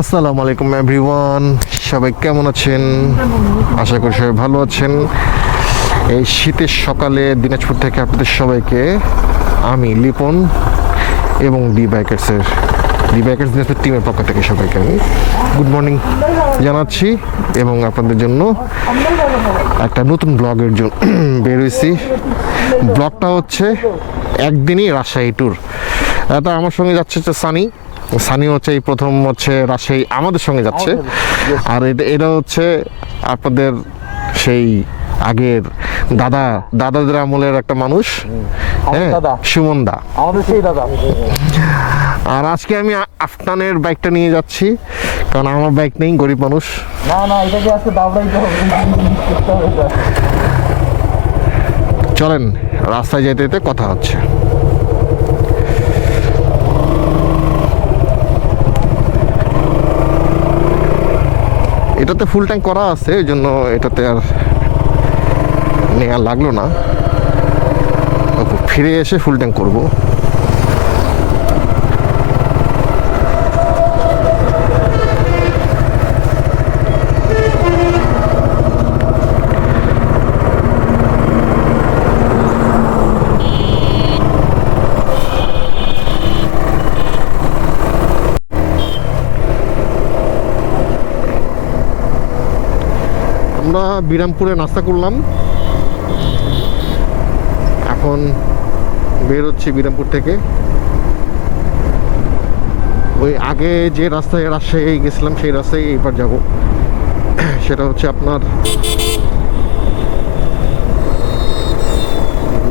আসসালামু আলাইকুম এভরিওয়ান, সবাই কেমন আছেন? আশা করি সবাই ভালো আছেন। এই শীতের সকালে দিনাজপুর থেকে আপনাদের সবাইকে আমি লিপন এবং ডি বাইকার্সের ডি বাইকার্স দিনাজপুর টিমের পক্ষ থেকে সবাইকে আমি গুড মর্নিং জানাচ্ছি এবং আপনাদের জন্য একটা নতুন ব্লগের জন্য বেরোইছি ব্লগটা হচ্ছে একদিনই রাজশাহী ট্যুর তা আমার সঙ্গে যাচ্ছে হচ্ছে সানি। সানি হচ্ছে এই প্রথম হচ্ছে রাজশাহী আমাদের সঙ্গে যাচ্ছে। আর এটা এটা হচ্ছে আপনাদের সেই আগের দাদা দাদাদের আমলের একটা মানুষ। হ্যাঁ। সুমন দা। আমাদের সেই দাদা। আর আজকে আমি আ- আফনানের বাইকটা নিয়ে যাচ্ছি কারণ আমার বাইক নেই গরিব মানুষ। না না এটাকে আজকে চলেন রাস্তায় যেতে যেতে কথা হচ্ছে। এটাতে ফুল ট্যাঙ্ক করা আছে ওই জন্য এটাতে আর নেওয়া লাগল না। ফিরে এসে ফুল ট্যাঙ্ক করব আমরা বিরামপুরে নাস্তা করলাম। এখন বের হচ্ছি বিরামপুর থেকে। ওই আগে যে রাস্তায় রাজশাহী গেছিলাম, সেই রাস্তায় এইবার যাব। সেটা হচ্ছে আপনার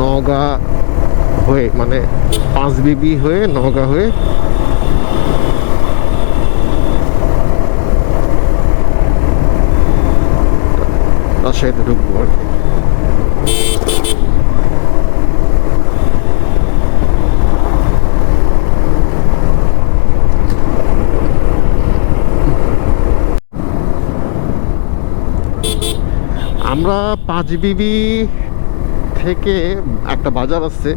নওগাঁ হয়ে মানে পাঁচ বিবি হয়ে, নওগাঁ হয়ে রাজশাহীতে ঢুকবো আর কি। আমরা পাঁচ বিবি থেকে একটা বাজার আছে।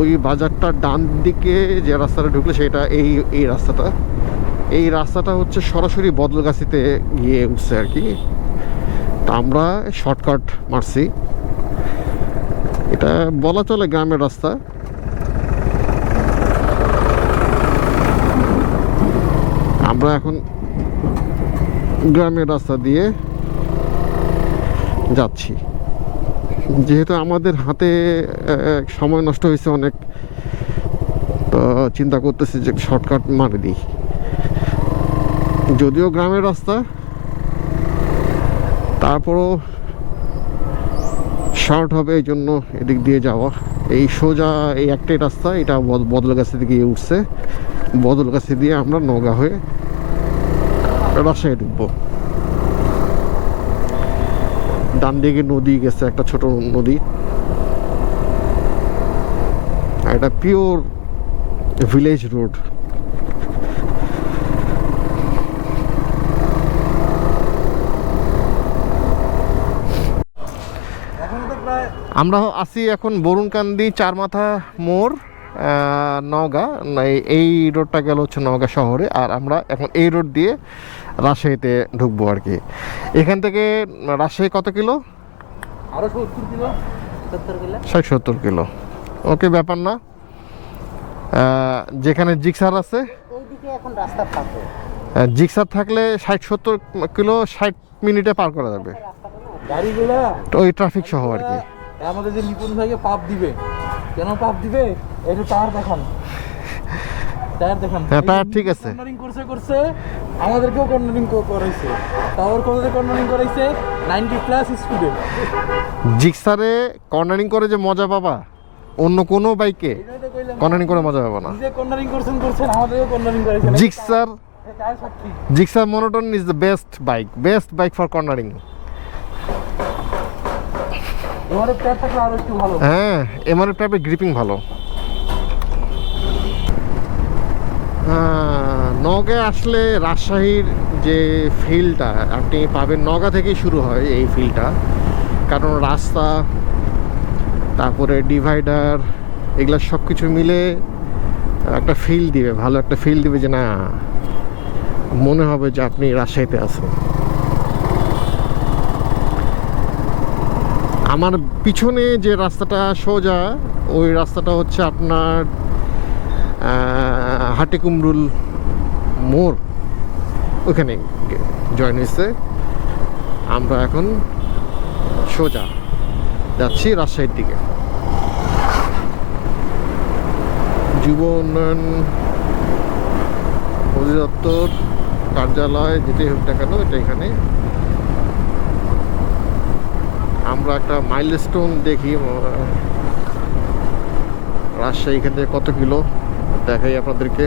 ওই বাজারটার ডান দিকে যে রাস্তাটা ঢুকলে সেটা এই এই রাস্তাটা। এই রাস্তাটা হচ্ছে সরাসরি বদলগাছিতে গিয়ে উঠছে আর কি। তা আমরা শর্টকাট মারছি। এটা বলা চলে গ্রামের রাস্তা। আমরা এখন গ্রামের রাস্তা দিয়ে যাচ্ছি। যেহেতু আমাদের হাতে সময় নষ্ট হয়েছে অনেক, তো চিন্তা করতেছি যে শর্টকাট মারে দিই। যদিও গ্রামের রাস্তা তারপরও শর্ট হবে এই জন্য এদিক দিয়ে যাওয়া। এই সোজা এই একটাই রাস্তা, এটা বদ- বদলগাছি দিকে উঠছে। বদলগাছি দিয়ে আমরা নৌকা হয়ে রাজশাহী ঢুকবো। ডান দিকে নদী গেছে, একটা ছোট নদী। আর এটা পিওর ভিলেজ রোড এখন তো প্রায় আমরা আছি এখন বরুণকান্দি চারমাথা মোড় নওগাঁ। এই- রোডটা গেল হচ্ছে নওগাঁ শহরে আর আমরা এখন এই রোড দিয়ে রাজশাহীতে ঢুকবো আর কি। এখান থেকে রাজশাহী কত কিলো? সত্তর কিলো। ষাট সত্তর কিলো। ওকে ব্যাপার না। যেখানে জিক্সার আছে জিক্সার থাকলে ষাট সত্তর কিলো ষাট মিনিটে পার করা যাবে। গাড়িগুলা তো ওই ট্রাফিক সহ আর কি। আমাদের যে নিপুণ ভাইকে পাপ দিবে কেন পাপ দিবে? একটু টায়ার দেখান। টায়ার দেখান। হ্যাঁ, টায়ার ঠিক আছে। কর্নারিং করছে করছে আমাদেরকেও কর্নারিং করাইছে। টাওয়ার কত কর্নারিং করাইছে? 90 প্লাস স্পিডে জিক্সারে কর্নারিং করে যে মজা পাবা অন্য কোনো বাইকে কর্নারিং করে মজা পাবা না। কর্নারিং করছেন করছেন আমাদেরও কর্নারিং করাইছে। Gixxer Gixxer monotone is the best bike best bike for cornering এবারে টায়ার থাকলে আরও একটু ভালো হ্যাঁ এমআরএফ টাইপের গ্রিপিং ভালো। নওগাঁ আসলে রাজশাহীর যে ফিল্ডটা আপনি পাবেন নওগাঁ থেকেই শুরু হয় এই ফিল্ডটা কারণ রাস্তা, তারপরে ডিভাইডার এগুলা সব কিছু মিলে একটা ফিল দিবে, ভালো একটা ফিল দিবে যে না, মনে হবে যে আপনি রাজশাহীতে আছেন। আমার পিছনে যে রাস্তাটা সোজা, ওই রাস্তাটা হচ্ছে আপনার হাটিকুমরুল মোড়। ওখানে জয়েন হয়েছে আমরা এখন সোজা যাচ্ছি রাজশাহীর দিকে। যুব উন্নয়ন অধিদপ্তর কার্যালয়, যেটাই হোক না কেন, এটা এখানে আমরা একটা মাইলস্টোন দেখি রাজশাহী এখান থেকে কত কিলো? দেখাই আপনাদেরকে।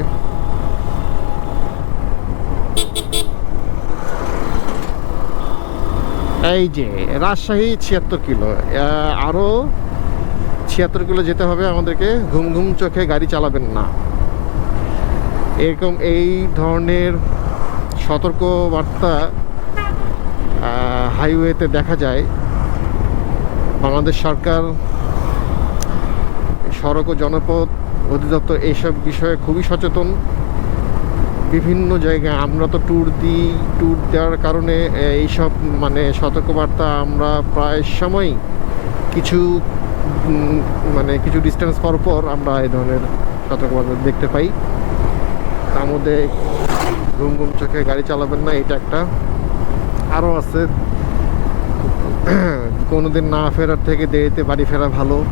এই যে রাজশাহী ছিয়াত্তর কিলো। আহ, আরও ছিয়াত্তর কিলো যেতে হবে আমাদেরকে। ঘুম ঘুম চোখে গাড়ি চালাবেন না। এরকম এই ধরনের সতর্ক বার্তা হাইওয়েতে দেখা যায়। বাংলাদেশ সরকার, সড়ক ও জনপথ অধিদপ্তর এইসব বিষয়ে খুবই সচেতন। বিভিন্ন জায়গায় আমরা তো ট্যুর দিই ট্যুর দেওয়ার কারণে এইসব মানে সতর্কবার্তা আমরা প্রায় সময় কিছু মানে কিছু ডিস্টেন্স পর পর আমরা এই ধরনের সতর্কবার্তা দেখতে পাই। তার মধ্যে ঘুম ঘুম চোখে গাড়ি চালাবেন না, এটা একটা। আরও আছে কোনোদিন না ফেরার থেকে দেরিতে বাড়ি ফেরা ভালো।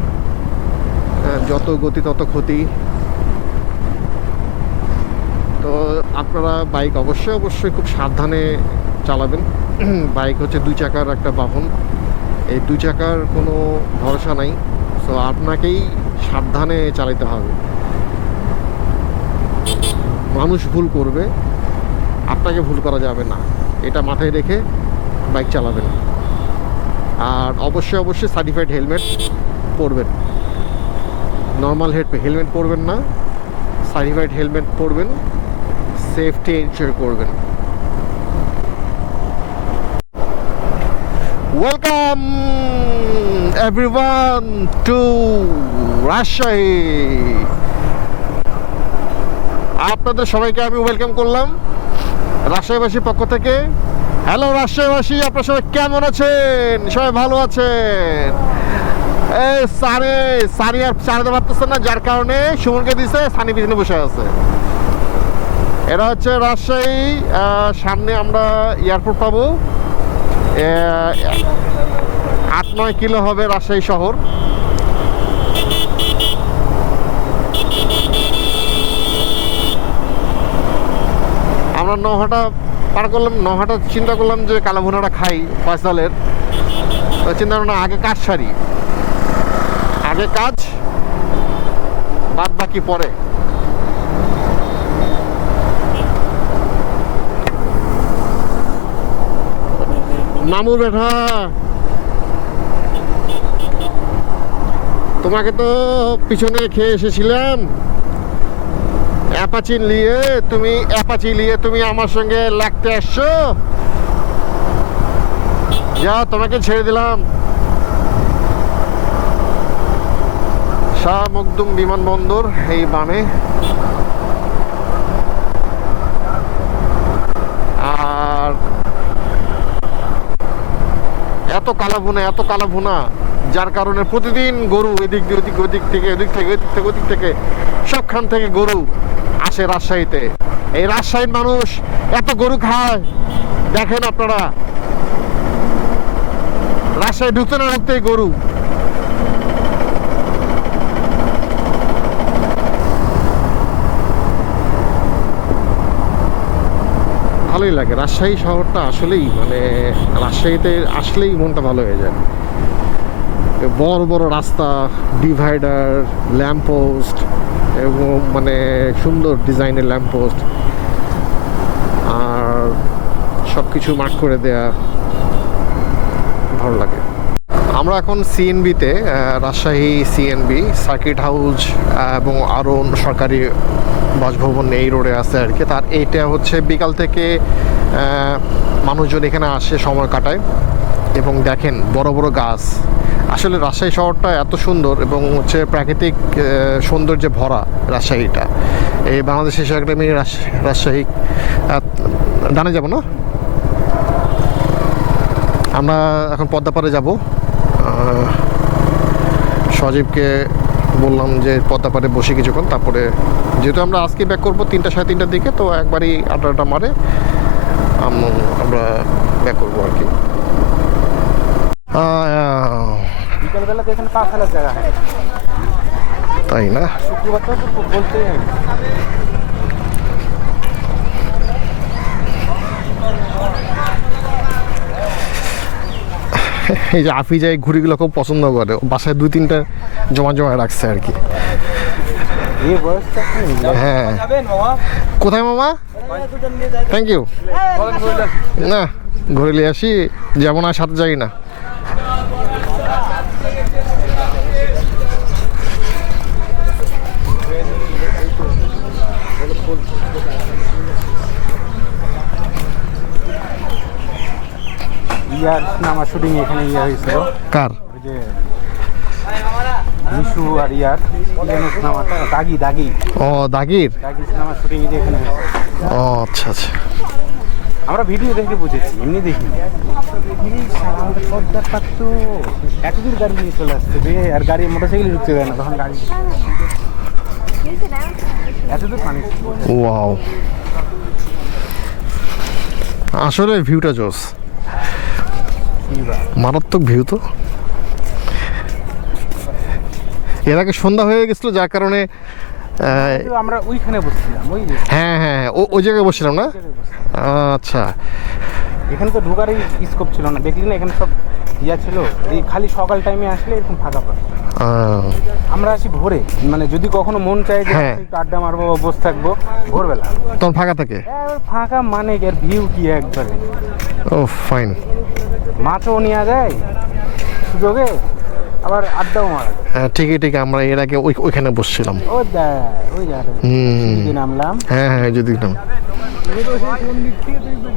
যত গতি তত ক্ষতি। তো আপনারা বাইক অবশ্যই অবশ্যই খুব সাবধানে চালাবেন। বাইক হচ্ছে দুই চাকার একটা বাহন। এই দুই চাকার কোনো ভরসা নাই। সো আপনাকেই সাবধানে চালাতে হবে। মানুষ ভুল করবে, আপনাকে ভুল করা যাবে না। এটা মাথায় রেখে বাইক চালাবেন। আর অবশ্যই অবশ্যই সার্টিফাইড হেলমেট পরবেন। নর্মাল হেড হেলমেট পরবেন না সার্টিফাইড হেলমেট পরবেন সেফটি এনশিওর করবেন ওয়েলকাম এভরিওয়ান টু রাজশাহী আপনাদের সবাইকে আমি ওয়েলকাম করলাম। রাজশাহীবাসীর পক্ষ থেকে হ্যালো, রাজশাহীবাসী, আপনার সবাই কেমন আছেন? সবাই ভালো আছেন? এই সারে সারি আর চালাতে পারতেছে না, যার কারণে সুমনকে দিছে, সানি পিছনে বসে আছে। এটা হচ্ছে রাজশাহী সামনে আমরা এয়ারপোর্ট পাবো। আট নয় কিলো হবে রাজশাহী শহর। আমরা নহাটা পার করলাম, ন নহাটা চিন্তা করলাম যে কালাভুনাটা খাই ফয়সালের চিন্তা করলাম আগে কাজ সারি। আগে কাজ বাদ বাকি পরে। মামু বেঠা তোমাকে তো পিছনে খেয়ে এসেছিলাম। অ্যাপাচি নিয়ে তুমি, অ্যাপাচি নিয়ে তুমি আমার সঙ্গে লাগতে আসছো? যা তোমাকে ছেড়ে দিলাম। শাহ মকদুম বিমানবন্দর, এই বামে। আর এত কালা ভুনা এত কালা ভুনা যার কারণে প্রতিদিন গরু এদিক দিয়ে ওদিক ওদিক থেকে এদিক থেকে, ওদিক থেকে ওদিক থেকে, সবখান থেকে গরু আসে রাজশাহীতে। এই রাজশাহীর মানুষ এত গরু খায়। দেখেন আপনারা। রাজশাহী ঢুকতে না ঢুকতেই গরু। ভালোই লাগে। রাজশাহী শহরটা আসলেই মানে রাজশাহীতে আসলেই মনটা ভালো হয়ে যায়। বড় বড় রাস্তা ডিভাইডার ল্যাম্পপোস্ট এবং মানে সুন্দর ডিজাইনের ল্যাম্পপোস্ট আর সব কিছু মার্ক করে দেয়া ভালো লাগে। আমরা এখন সিএনবিতে রাজশাহী সিএনবি সার্কিট হাউস এবং আরও সরকারি বাসভবন এই রোডে আছে আর কি। তার এইটা হচ্ছে বিকাল থেকে মানুষজন এখানে আসে, সময় কাটায়। এবং দেখেন বড় বড় গাছ। আসলে রাজশাহী শহরটা এত সুন্দর এবং হচ্ছে প্রাকৃতিক সৌন্দর্যে ভরা রাজশাহীটা। এই বাংলাদেশ এশিয়া একাডেমি রাজ- রাজশাহী ডানে যাব না? আমরা এখন পদ্মাপাড়ে যাব। সজীবকে বললাম যে পদ্মাপাড়ে বসে কিছুক্ষণ, তারপরে যেহেতু আমরা আজকে ব্যাক করব তিনটা, সাড়ে তিনটার দিকে, তো একবারই আড্ডাটা মারে আমরা ব্যাক করব আর কি। বিকালবেলা তো এখানে পা ফেলার জায়গা হয়। তাই না? শুক্রবার তো এই যে আফি যায় ঘুড়িগুলো খুব পছন্দ করে। বাসায় দুই তিনটা জমা জমা রাখছে আর কি। এই বয়সটা কি? হ্যাঁ। কোথায় মামা? থ্যাংক ইউ না ঘুরে নিয়ে আসি। যেমন আর সাথে যাই না। ইয়ার সিনেমা শুটিং এখানে ইয়ে হয়েছিল। কার? যে মিশু আর ইয়ার সিনেমাটা দাগি দাগি। ও দাগির? দাগি সিনেমা শুটিং যে এখানে ও আচ্ছা আচ্ছা। আমরা ভিডিও দেখে বুঝেছি এমনি দেখি। পাত্র এত দূর গাড়ি নিয়ে চলে আসছে বে আর গাড়ি মোটরসাইকেল ঢুকতে দেয় না তখন গাড়ি। এত দূর পানি ওয়াও। আসলে ভিউটা জোস। মারাত্মক ভিউ তো। এর আগে সন্ধ্যা হয়ে গেছিল যার কারণে আমরা ওইখানে বসছিলাম ওই হ্যাঁ হ্যাঁ ও- ওই জায়গায় বসছিলাম না? আচ্ছা। এখানে তো ঢোকারই স্কোপ ছিল না দেখলি না এখানে সব ইয়া ছিল এই খালি সকাল টাইমে আসলে এরকম ফাঁকা আহ, আমরা আসি ভোরে মানে যদি কখনো মন চায় যে হ্যাঁ। একটু আড্ডা মারবো বা বসে থাকব ভোরবেলা। তখন ফাঁকা থাকে? ফাঁকা মানে কি আর ভিউ কি একবারে? ও ফাইন মাছও নেওয়া যায় সুযোগে আবার আড্ডাও মারা হ্যাঁ ঠিকই ঠিক আমরা এর আগে ওই ওইখানে বসছিলাম। ও দা ওই জায়গাটা হুম। নামলাম। হ্যাঁ হ্যাঁ যদি নাম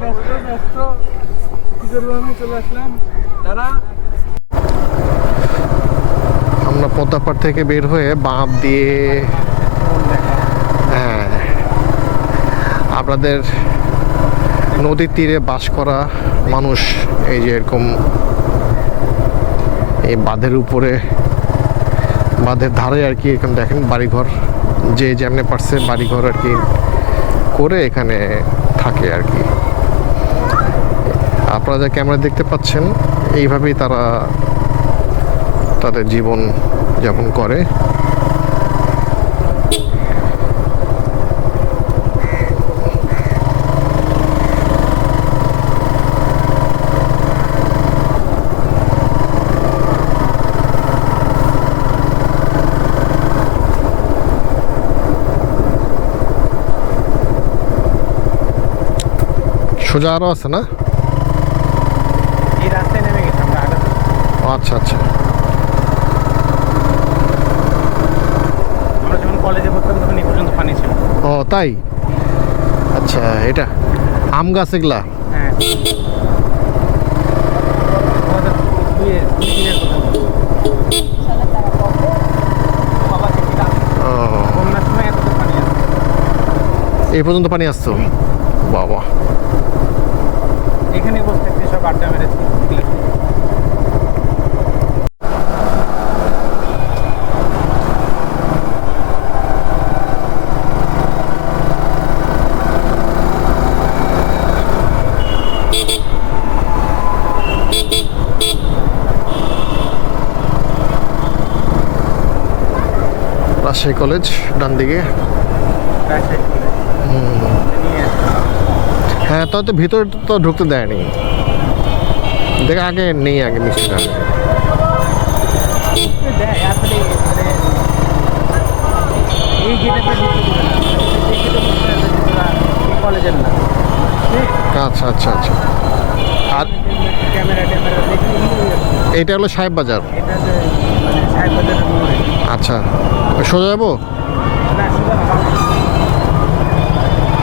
ব্যস্ত ব্যস্ত। কি করব আমি? চলে আসলাম। আমরা পদ্মাপাড় থেকে বের হয়ে বাঁধ দিয়ে হ্যাঁ। আপনাদের নদীর তীরে বাস করা মানুষ এই যে এরকম এই বাঁধের উপরে বাঁধের ধারে আর কি এরকম দেখেন বাড়িঘর যে যেমনে পারছে বাড়িঘর আর কি করে এখানে থাকে আর কি। আপনারা যা ক্যামেরা দেখতে পাচ্ছেন এইভাবেই তারা তাদের জীবন যাপন করে। সোজা আরও আছে না এই রাস্তায় নেমে গেছি আমরা আগে ও আচ্ছা আচ্ছা। আমরা যখন কলেজে পড়তাম তখন এই পর্যন্ত পানি ছিল। ও তাই? আচ্ছা এটা আম গাছ এগুলা? হ্যাঁ। এই পর্যন্ত পানি আসতো বাবা। এখানে বসে সব আড্ডা মেরেছি রাজশাহী কলেজ, ডান দিকে। হ্যাঁ তো তো ভিতরে তো ঢুকতে দেয়নি দেখ, আগে নেই, আগে মিষ্টিটা? আচ্ছা আচ্ছা আচ্ছা আর। এটা হলো সাহেব বাজার আচ্ছা সোজা যাব।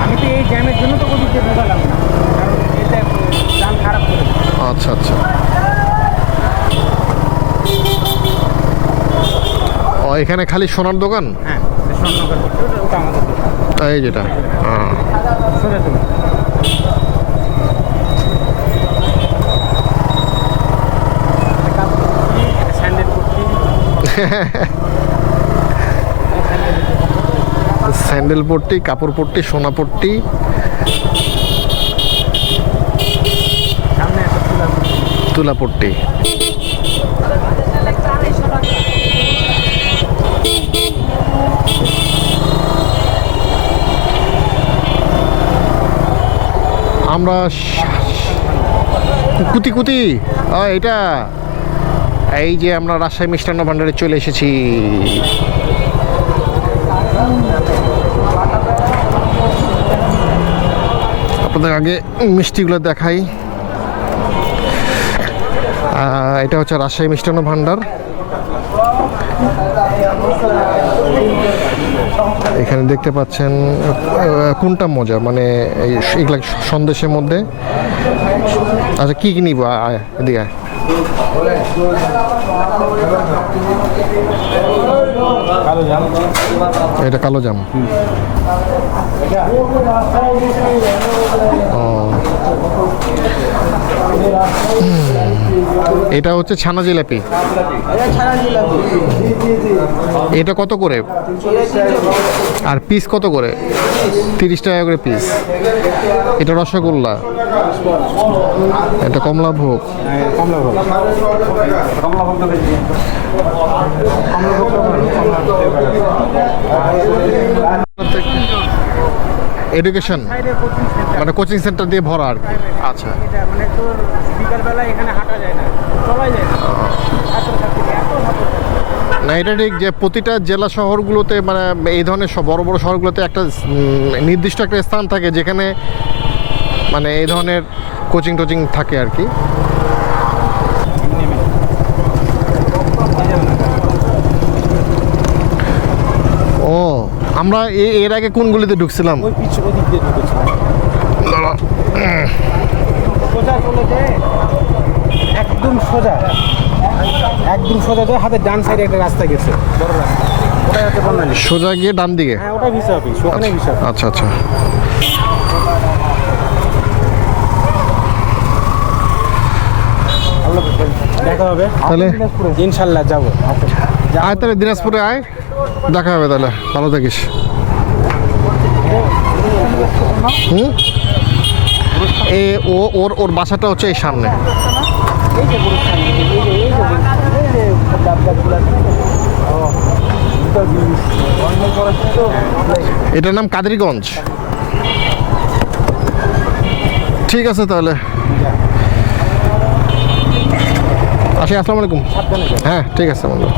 আমি তো এই জ্যামের জন্য তো ওদিকে ঢোকালাম না কারণ এটা যান খারাপ করে দেবে। আচ্ছা আচ্ছা এখানে খালি সোনার দোকান হ্যাঁ সে স্বর্ণকার করতে ওটা ওটা আমাদের দোকান এই যেটা হ্যাঁ। সোজা তুমি স্যান্ডেল কুর্তি স্যান্ডেল পট্টি কাপড় পট্টি সোনা পট্টি। তুলা পট্টি। আমরা কুতি কুতি। এটা। এই যে আমরা রাজশাহী মিষ্টান্ন ভাণ্ডারে চলে এসেছি। আপনাদের আগে মিষ্টিগুলো দেখাই। এটা হচ্ছে রাজশাহী মিষ্টান্ন ভাণ্ডার। এখানে দেখতে পাচ্ছেন কোনটা মজা মানে এই এগুলা সন্দেশের মধ্যে। আচ্ছা কী কী নিব এদিকে এটা কালো জাম। এটা হচ্ছে ছানা জিলাপি। এটা কত করে? আর পিস কত করে? তিরিশ টাকা করে পিস এটা রসগোল্লা। এটা কমলা ভোগ। এডুকেশন মানে কোচিং সেন্টার দিয়ে ভরা আর কি। আচ্ছা। এটা মানে তোর বিকালবেলা এখানে হাঁটা যায় না চলাই যায় না এটা ঠিক যে প্রতিটা জেলা শহরগুলোতে মানে এই ধরনের সব বড় বড় শহরগুলোতে একটা নির্দিষ্ট একটা স্থান থাকে যেখানে মানে এই ধরনের কোচিং টোচিং থাকে আর কি ও আমরা এর আগে কোনগুলিতে ঢুকছিলাম? ওই পিছু ওদিক দিয়ে ঢুকেছে সোজা চলে যে একদম সোজা একদম সোজা তো হাতের ডান সাইডে একটা রাস্তা গেছে বড় রাস্তা। ওটাই হচ্ছে সোজা গিয়ে ডান দিকে? হ্যাঁ ওটাই ভিসা অফিস ওখানে ভিসা আচ্ছা আচ্ছা। দেখা হবে। তাহলে? ইনশাল্লাহ যাব। আয় তাহলে দিনাজপুরে আয়। দেখা হবে তাহলে। ভালো থাকিস। হুম? এ, ও, ওর ওর বাসাটা হচ্ছে এই সামনে। এটার নাম কাদেরগঞ্জ। ঠিক আছে তাহলে। আসি, আসসালামু আলাইকুম। হ্যাঁ ঠিক আছে বন্ধু।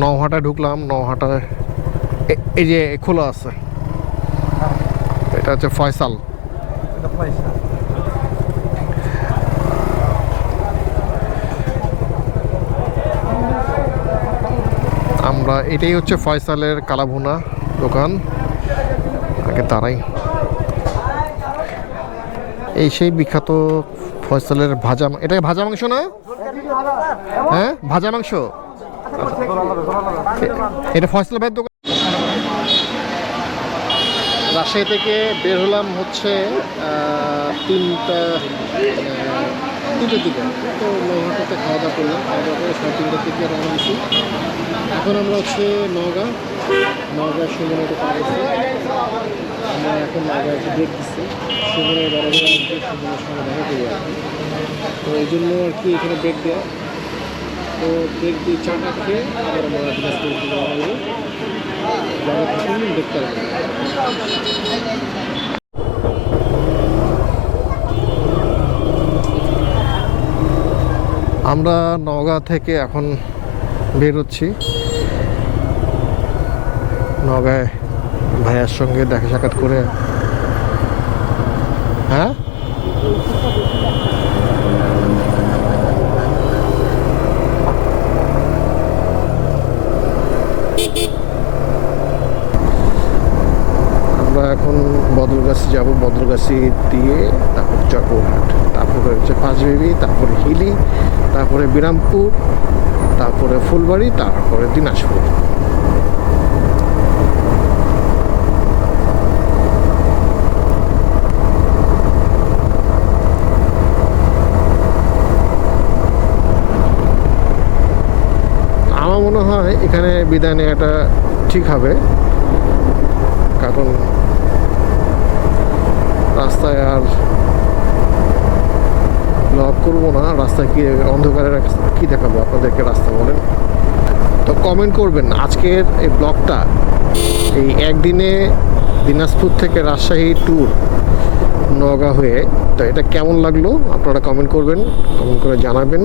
নৌহাটায় ঢুকলাম নৌহাটায় এই যে খোলা আছে। এটা হচ্ছে ফয়সাল। আমরা এটাই হচ্ছে ফয়সালের কালাভুনা দোকান। আগে তারাই এই সেই বিখ্যাত ফয়সালের ভাজা এটা ভাজা মাংস না? হ্যাঁ ভাজা মাংস? এটা ভাইয়ের দোকান? রাজশাহী থেকে বের হলাম হচ্ছে তিনটা তিনটের দিকে। তো নৌহাটাতে খাওয়া দাওয়া করলাম, খাওয়া দাওয়া করে সাড়ে তিনটার দিকে রওনা দিচ্ছি এখন আমরা হচ্ছে নওগাঁ। নওগাঁ সুমনতে পার গেছি আমরা এখন নওগাঁ একটু দিচ্ছি। সুমনের বড় সুমনের সঙ্গে দেখা করি আর তো এই জন্য আর কি এখানে ব্রেক দেওয়া। তো ব্রেক দিয়ে চাটা খেয়ে আবার আমরা দিনাজপুর থাকুন দেখতে আমরা নওগাঁ থেকে এখন বের হচ্ছি। নওগাঁয় ভাইয়ার সঙ্গে দেখা সাক্ষাৎ করে হ্যাঁ আমরা এখন বদলগাছি যাব বদলগাছি দিয়ে তারপর জয়পুরহাট তারপরে হচ্ছে পাঁচবিবি তারপরে হিলি, তারপরে বিরামপুর, তারপরে ফুলবাড়ি, তারপরে দিনাজপুর। আমার মনে হয় এখানে বিদায় নেওয়াটা ঠিক হবে, কারণ রাস্তায় আর ব্লগ করব না, রাস্তায় কি অন্ধকারে কি দেখাবো আপনাদেরকে রাস্তা বলেন? তো কমেন্ট করবেন আজকের এই ব্লগটা এই একদিনে দিনাজপুর থেকে রাজশাহী ট্যুর নগা হয়ে, তো এটা কেমন লাগল আপনারা কমেন্ট করবেন কমেন্ট করে জানাবেন।